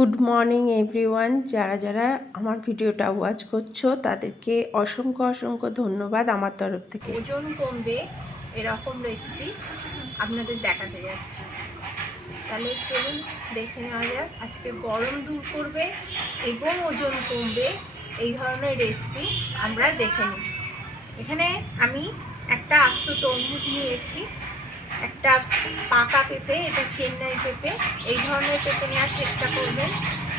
Good morning everyone যারা যারা আমার ভিডিওটা ওয়াচ করছ, তাদেরকে অসংখ্য অসংখ্য ধন্যবাদ আমার তরফ থেকে। ওজন কমবে, এরকম রেসিপি আপনাদের দেখাতে যাচ্ছি। তাহলে চলুন দেখে নেওয়া যাক, আজকে গরম দূর করবে এবং ওজন কমবে, এই ধরনের রেসিপি আমরা দেখে নিই এখানে আমি একটা আস্ত তরমুজ নিয়েছি। একটা পাকা পেঁপে, এটা চেন্নাই পেঁপে। এই ধরনের পেঁপে নেওয়ার চেষ্টা করবেন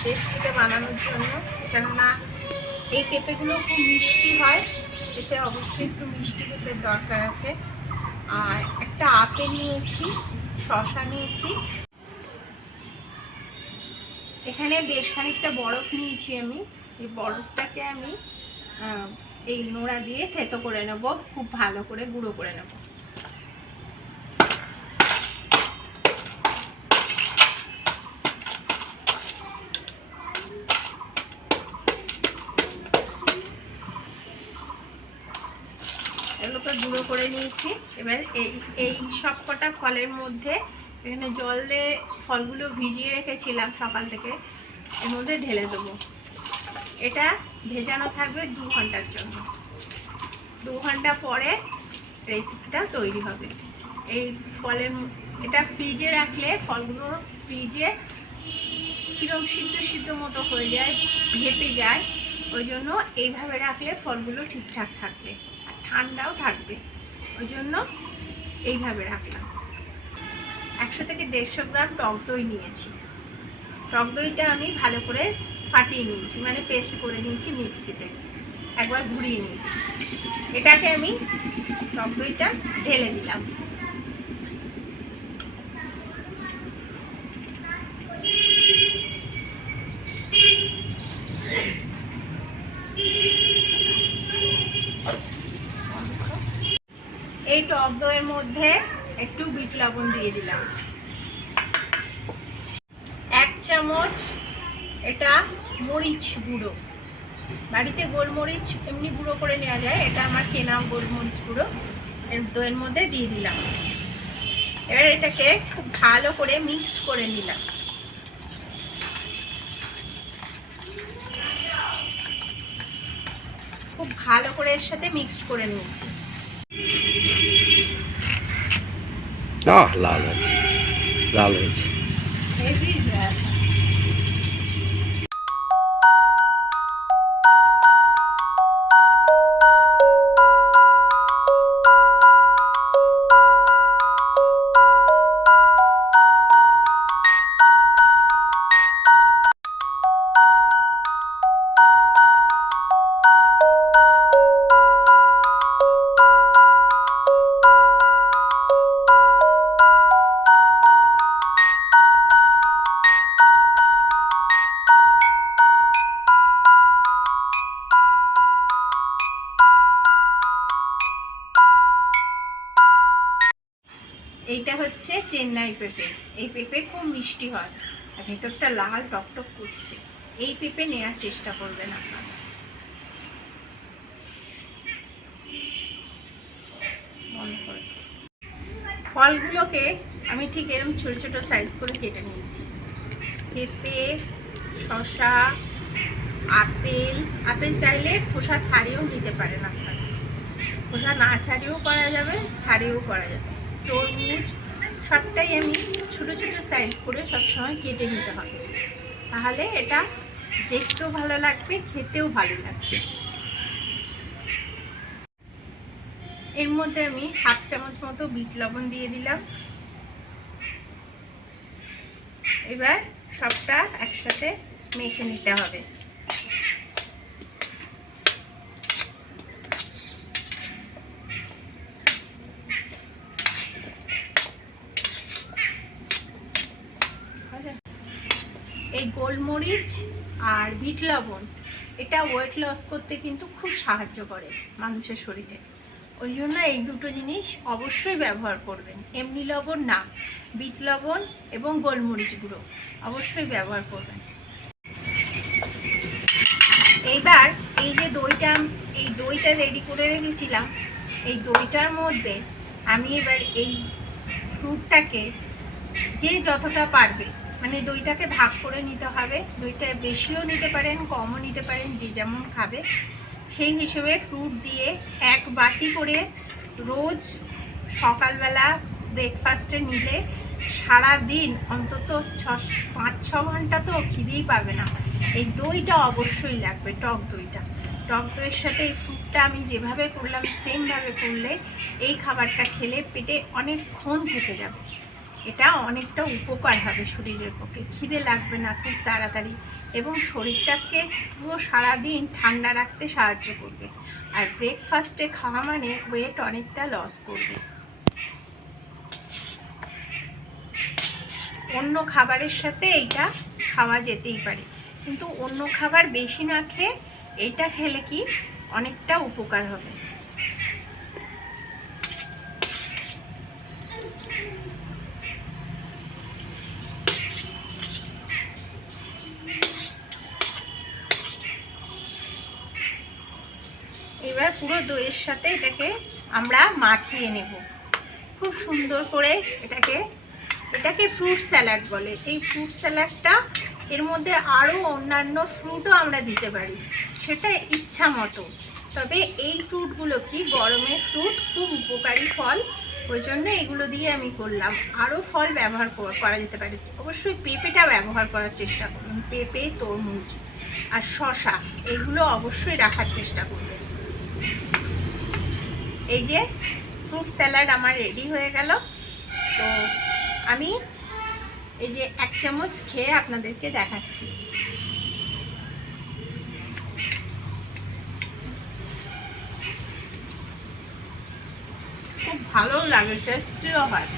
রেসিপিটা বানানোর জন্য। কেননা এই পেঁপেগুলো খুব মিষ্টি হয়, এতে অবশ্যই একটু মিষ্টি পেঁপের দরকার আছে। আর একটা আপেল নিয়েছি শশা নিয়েছি। এখানে বেশ খানিকটা বরফ নিয়েছি আমি। এই বরফটাকে আমি এই নোড়া দিয়ে থেতো করে নেব, খুব ভালো করে গুঁড়ো করে নেব এগুলোকে গুঁড়ো নিয়েছি এবার এই এই সব কটা ফলের মধ্যে এখানে জল দিয়ে ফলগুলো ভিজিয়ে রেখেছিলাম সকাল থেকে। এর মধ্যে ঢেলে দেবো। এটা ভেজানো থাকবে দু ঘণ্টার জন্য। দু ঘণ্টা পরে রেসিপিটা তৈরি হবে। এই ফলের এটা ফ্রিজে রাখলে ফলগুলো ফ্রিজে কীরকম সিদ্ধ সিদ্ধ মতো হয়ে যায়, ভেপে যায়, ওই জন্য এইভাবে রাখলে ফলগুলো ঠিকঠাক থাকবে। আর ঠান্ডাও থাকবে। ওই জন্য এইভাবে রাখলাম। একশো থেকে দেড়শো গ্রাম টক দই নিয়েছি। টক দইটা আমি ভালো করে ফাটিয়ে নিয়েছি মানে পেস্ট করে নিয়েছি মিক্সিতে। একবার ঘুরিয়ে নিয়েছি। এটাকে আমি টক দইটা ঢেলে দিলাম এই টক দইয়ের মধ্যে একটু বিট লবণ দিয়ে দিলাম। এক চামচ এটা মরিচ গুঁড়ো। বাড়িতে গোলমরিচ এমনি গুঁড়ো করে নেওয়া যায়, এটা আমার কেনা গোলমরিচ গুঁড়ো। এর দইয়ের মধ্যে দিয়ে দিলাম। এবার এটাকে খুব ভালো করে মিক্সড করে নিলাম। খুব ভালো করে এর সাথে মিক্সড করে নিয়েছি। আহ লাল আছে লাল হয়েছে। এইটা হচ্ছে চেন্নাই পেঁপে। এই পেঁপে খুব মিষ্টি হয় আর ভেতরটা লাল টকটক করছে। এই পেঁপে নেওয়ার চেষ্টা করবেন আপনারা। ফলগুলোকে আমি ঠিক এরকম ছোট ছোট সাইজ করে কেটে নিয়েছি। পেঁপে শশা আপেল। আপেল চাইলে খোসা ছাড়িয়েও নিতে পারেন আপনারা। খোসা না ছাড়িয়েও করা যাবে, ছাড়িয়েও করা যাবে। তরমুজ সবটাই আমি ছোটো ছোটো সাইজ করে সবসময় কেটে নিতে হবে। তাহলে এটা দেখতেও ভালো লাগবে, খেতেও ভালো লাগবে। এর মধ্যে আমি হাফ চামচ মতো বিট লবণ দিয়ে দিলাম। এবার সবটা একসাথে মেখে নিতে হবে। এই গোলমরিচ আর বিট লবণ, এটা ওয়েট লস করতে কিন্তু খুব সাহায্য করে মানুষের শরীরে। ওই জন্য এই দুটো জিনিস অবশ্যই ব্যবহার করবেন। এমনি লবণ না, বিট লবণ এবং গোলমরিচ গুঁড়ো অবশ্যই ব্যবহার করবেন। এইবার এই যে দইটা, এই দইটা রেডি করে রেখেছিলাম, এই দইটার মধ্যে আমি এবার এই ফ্রুটটাকে যে যতটা পারবে মানে দইটাকে ভাগ করে নিতে হবে। দইটা বেশিও নিতে পারেন, কমও নিতে পারেন, যে যেমন খাবে। সেই হিসেবে ফ্রুট দিয়ে এক বাটি করে রোজ সকালবেলা ব্রেকফাস্টে নিলে সারা দিন অন্তত ছ, পাঁচ, ছ ঘণ্টা তো খিদেই পাবে না। এই দইটা অবশ্যই লাগবে, টক দইটা। টক দইয়ের সাথে এই ফ্রুটটা আমি যেভাবে করলাম সেমভাবে করলে এই খাবারটা খেলে পেটে অনেকক্ষণ থেকে যাবে। এটা অনেকটা উপকার হবে শরীরের পক্ষে। খিদে লাগবে না, খুব তাড়াতাড়ি। এবং শরীরটাকে পুরো সারাদিন ঠান্ডা রাখতে সাহায্য করবে। আর ব্রেকফাস্টে খাওয়া মানে ওয়েট অনেকটা লস করবে। অন্য খাবারের সাথে এইটা খাওয়া যেতেই পারে। কিন্তু অন্য খাবার বেশি না খেয়ে এইটা খেলে কি অনেকটা উপকার হবে। এবার পুরো দইয়ের সাথে এটাকে আমরা মাখিয়ে নেব। খুব সুন্দর করে এটাকে এটাকে ফ্রুট স্যালাড বলে। এই ফ্রুট স্যালাডটা এর মধ্যে আরও অন্যান্য ফ্রুটও আমরা দিতে পারি। সেটা ইচ্ছা মতো। তবে এই ফ্রুটগুলো কি গরমের ফ্রুট খুব উপকারী ফল, ওই জন্য এগুলো দিয়ে আমি করলাম। আরও ফল ব্যবহার করা যেতে পারে। অবশ্যই পেঁপেটা ব্যবহার করার চেষ্টা করুন। পেঁপে, তরমুজ আর শশা এগুলো অবশ্যই রাখার চেষ্টা করবেন। এই যে ফ্রুট স্যালাড আমার রেডি হয়ে গেল। তো আমি এই যে এক চামচ খেয়ে আপনাদেরকে দেখাচ্ছি। খুব ভালো লাগে, টেস্টিও হয়।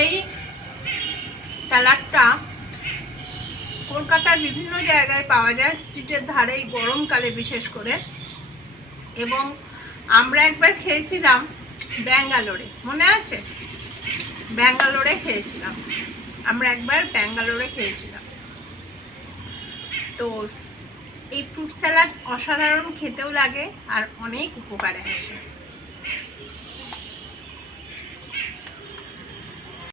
এই স্যালাডটা কলকাতার বিভিন্ন জায়গায় পাওয়া যায়। স্ট্রিটের ধারে এই গরমকালে বিশেষ করে। এবং আমরা একবার খেয়েছিলাম ব্যাঙ্গালোরে। মনে আছে? ব্যাঙ্গালোরে খেয়েছিলাম। আমরা একবার ব্যাঙ্গালোরে খেয়েছিলাম। তো এই ফ্রুট স্যালাড অসাধারণ খেতেও লাগে আর অনেক উপকারে আসে।